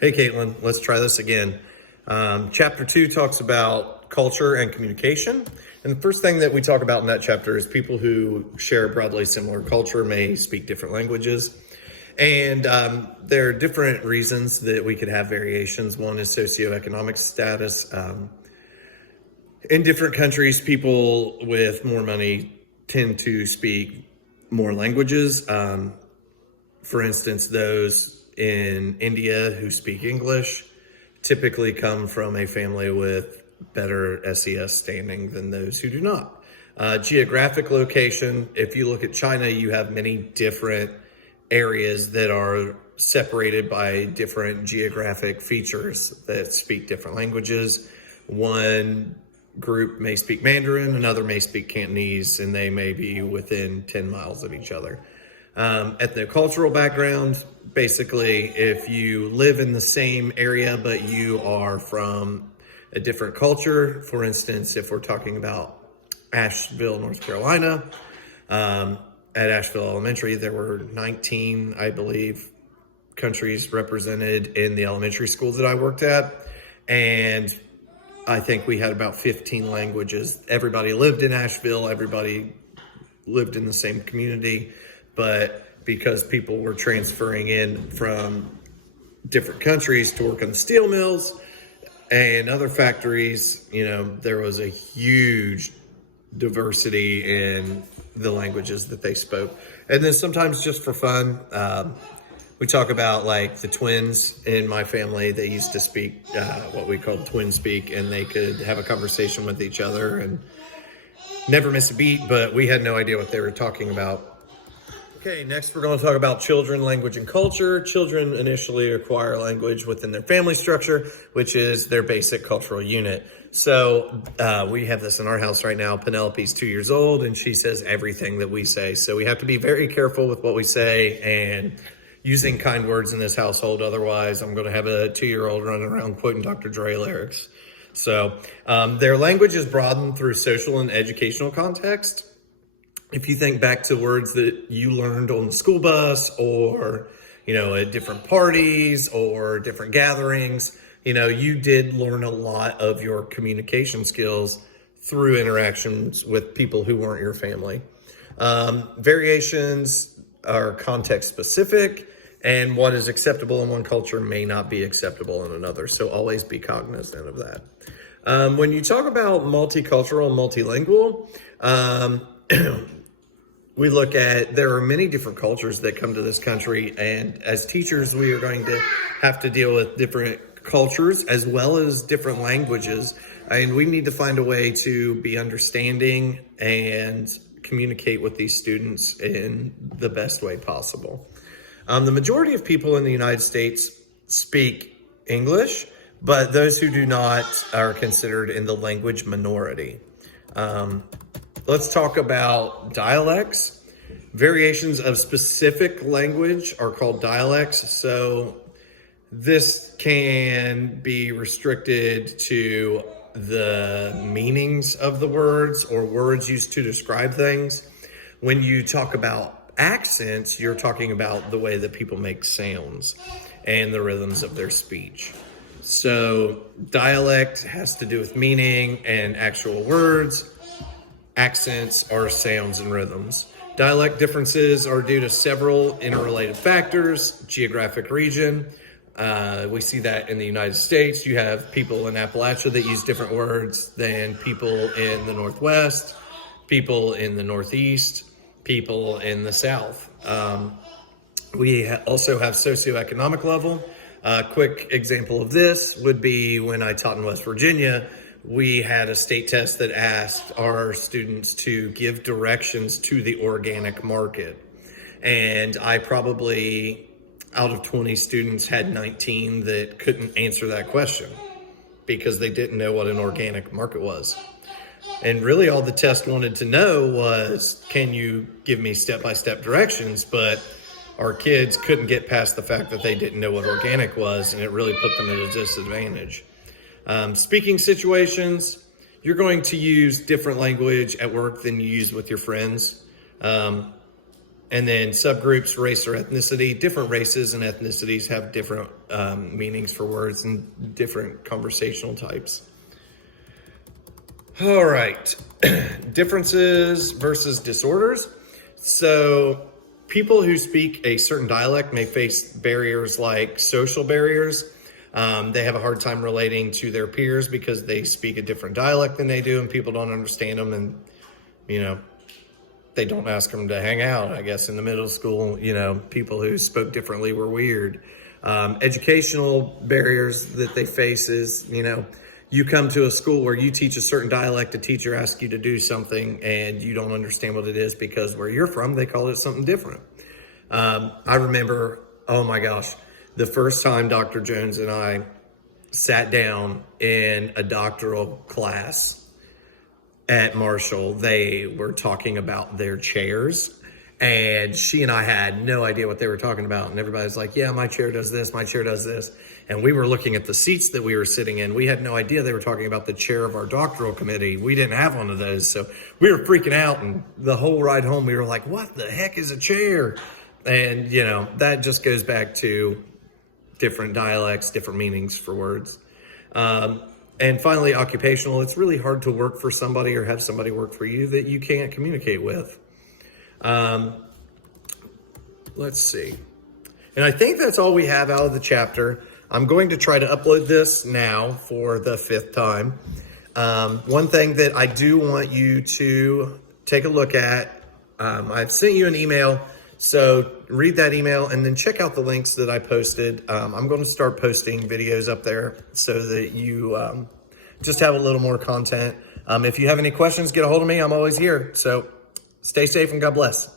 Hey, Caitlin, let's try this again. Chapter 2 talks about culture and communication. And the first thing that we talk about in that chapter is people who share broadly similar culture may speak different languages. And there are different reasons that we could have variations. One is socioeconomic status. In different countries, people with more money tend to speak more languages. For instance, those in India who speak English typically come from a family with better SES standing than those who do not. Geographic location, if you look at China, you have many different areas that are separated by different geographic features that speak different languages. One group may speak Mandarin, another may speak Cantonese, and they may be within 10 miles of each other. Ethnocultural background, basically, if you live in the same area but you are from a different culture, for instance, if we're talking about Asheville, North Carolina, at Asheville Elementary, there were 19, I believe, countries represented in the elementary schools that I worked at, and I think we had about 15 languages. Everybody lived in Asheville, everybody lived in the same community, but because people were transferring in from different countries to work on the steel mills and other factories, there was a huge diversity in the languages that they spoke. And then sometimes just for fun, we talk about like the twins in my family. They used to speak what we called twin speak, and they could have a conversation with each other and never miss a beat, but we had no idea what they were talking about. Okay, next we're going to talk about children, language, and culture. Children initially acquire language within their family structure, which is their basic cultural unit. So we have this in our house right now. Penelope's 2 years old, and she says everything that we say. So we have to be very careful with what we say and using kind words in this household. Otherwise, I'm going to have a 2-year-old running around quoting Dr. Dre lyrics. So their language is broadened through social and educational context. If you think back to words that you learned on the school bus or, at different parties or different gatherings, you did learn a lot of your communication skills through interactions with people who weren't your family. Variations are context specific, and what is acceptable in one culture may not be acceptable in another. So always be cognizant of that. When you talk about multicultural and multilingual, we look at, there are many different cultures that come to this country, and as teachers, we are going to have to deal with different cultures as well as different languages, and we need to find a way to be understanding and communicate with these students in the best way possible. The majority of people in the United States speak English, but those who do not are considered in the language minority. Let's talk about dialects. Variations of specific language are called dialects. So this can be restricted to the meanings of the words or words used to describe things. When you talk about accents, you're talking about the way that people make sounds and the rhythms of their speech. So dialect has to do with meaning and actual words. Accents are sounds and rhythms. Dialect differences are due to several interrelated factors. Geographic region. We see that in the United States. You have people in Appalachia that use different words than people in the Northwest, people in the Northeast, people in the South. We also have socioeconomic level. A quick example of this would be when I taught in West Virginia. We had a state test that asked our students to give directions to the organic market. And I probably, out of 20 students, had 19 that couldn't answer that question because they didn't know what an organic market was. And really all the test wanted to know was, can you give me step-by-step directions? But our kids couldn't get past the fact that they didn't know what organic was, and it really put them at a disadvantage. Speaking situations, you're going to use different language at work than you use with your friends. And then subgroups, race or ethnicity. Different races and ethnicities have different meanings for words and different conversational types. All right, differences versus disorders. So people who speak a certain dialect may face barriers like social barriers. They have a hard time relating to their peers because they speak a different dialect than they do, and people don't understand them, and they don't ask them to hang out. I guess in the middle school, people who spoke differently were weird. Educational barriers that they face is, you come to a school where you teach a certain dialect, a teacher asks you to do something and you don't understand what it is because where you're from, they call it something different. I remember, oh my gosh, the first time Dr. Jones and I sat down in a doctoral class at Marshall, they were talking about their chairs, and she and I had no idea what they were talking about. And everybody's like, yeah, my chair does this, my chair does this. And we were looking at the seats that we were sitting in. We had no idea they were talking about the chair of our doctoral committee. We didn't have one of those. So we were freaking out. And the whole ride home, we were like, what the heck is a chair? And, that just goes back to different dialects, different meanings for words. And finally, occupational. It's really hard to work for somebody or have somebody work for you that you can't communicate with. Let's see. And I think that's all we have out of the chapter. I'm going to try to upload this now for the 5th time. One thing that I do want you to take a look at, I've sent you an email, so read that email and then check out the links that I posted. I'm going to start posting videos up there so that you just have a little more content. If you have any questions, get a hold of me. I'm always here. So stay safe and God bless.